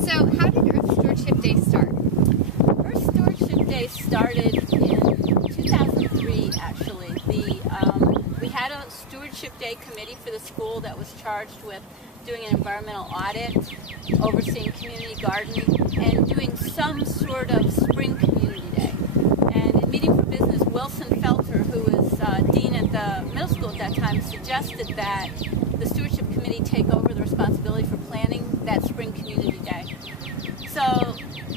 So how did Earth Stewardship Day start? Earth Stewardship Day started in 2003, actually. We had a Stewardship Day committee for the school that was charged with doing an environmental audit, overseeing community gardening, and doing some sort of spring community day. And in Meeting for Business, Wilson Felter, who was dean at the middle school at that time, suggested that the Stewardship Committee take over the responsibility for planning that spring community day. So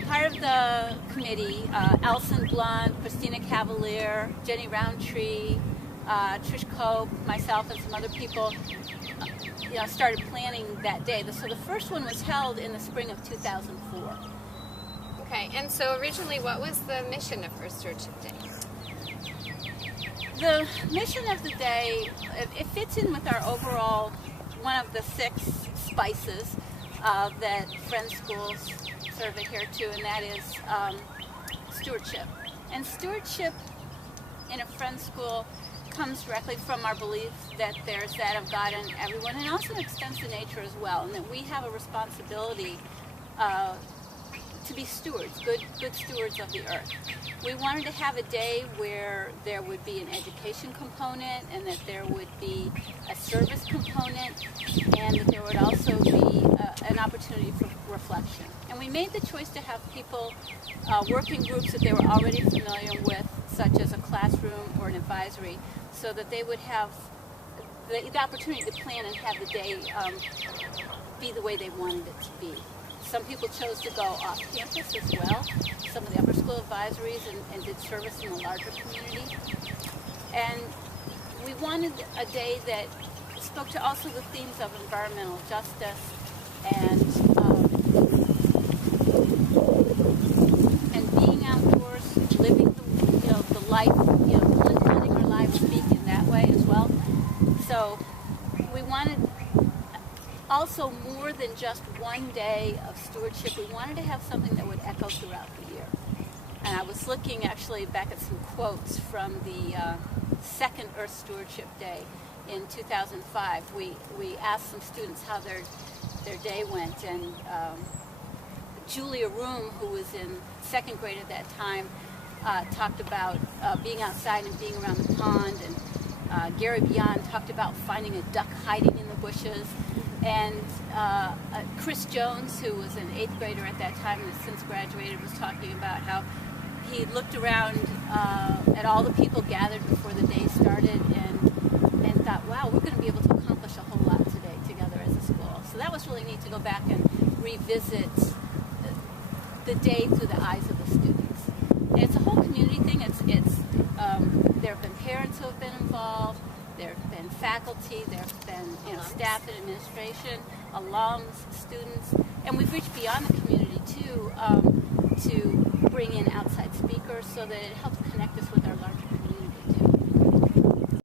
part of the committee, Alison Blunt, Christina Cavalier, Jenny Roundtree, Trish Cope, myself, and some other people started planning that day. So the first one was held in the spring of 2004. Okay, and so originally what was the mission of Earth Stewardship Day? The mission of the day, it fits in with our overall, one of the 6 spices that Friends Schools sort of adhere to, and that is stewardship. And stewardship in a Friends School comes directly from our belief that there's that of God in everyone, and also extends to nature as well, and that we have a responsibility to be stewards, good stewards of the earth. We wanted to have a day where there would be an education component, and that there would be a service component, and that there would also be an opportunity for reflection. And we made the choice to have people, working groups that they were already familiar with, such as a classroom or an advisory, so that they would have the opportunity to plan and have the day be the way they wanted it to be. Some people chose to go off campus as well, some of the upper school advisories, and did service in the larger community. And we wanted a day that spoke to also the themes of environmental justice and being outdoors, living the life, living our lives, speak in that way as well. So we wanted also more than just one day of stewardship. We wanted to have something that would echo throughout the year. And I was looking actually back at some quotes from the second Earth Stewardship Day in 2005. We asked some students how their day went, and Julia Room, who was in 2nd grade at that time, talked about being outside and being around the pond, and Gary Beyond talked about finding a duck hiding in the bushes, and Chris Jones, who was an 8th grader at that time and has since graduated, was talking about how he looked around at all the people gathered before the day started and thought, wow, we're going to be able to accomplish a whole lot today together as a school. So that was really neat to go back and revisit the day through the eyes of the students. And it's a whole community thing. There have been parents who have been involved. There have been faculty. There have been staff and administration, alums, students, and we've reached beyond the community too to bring in outside speakers so that it helps connect us with our larger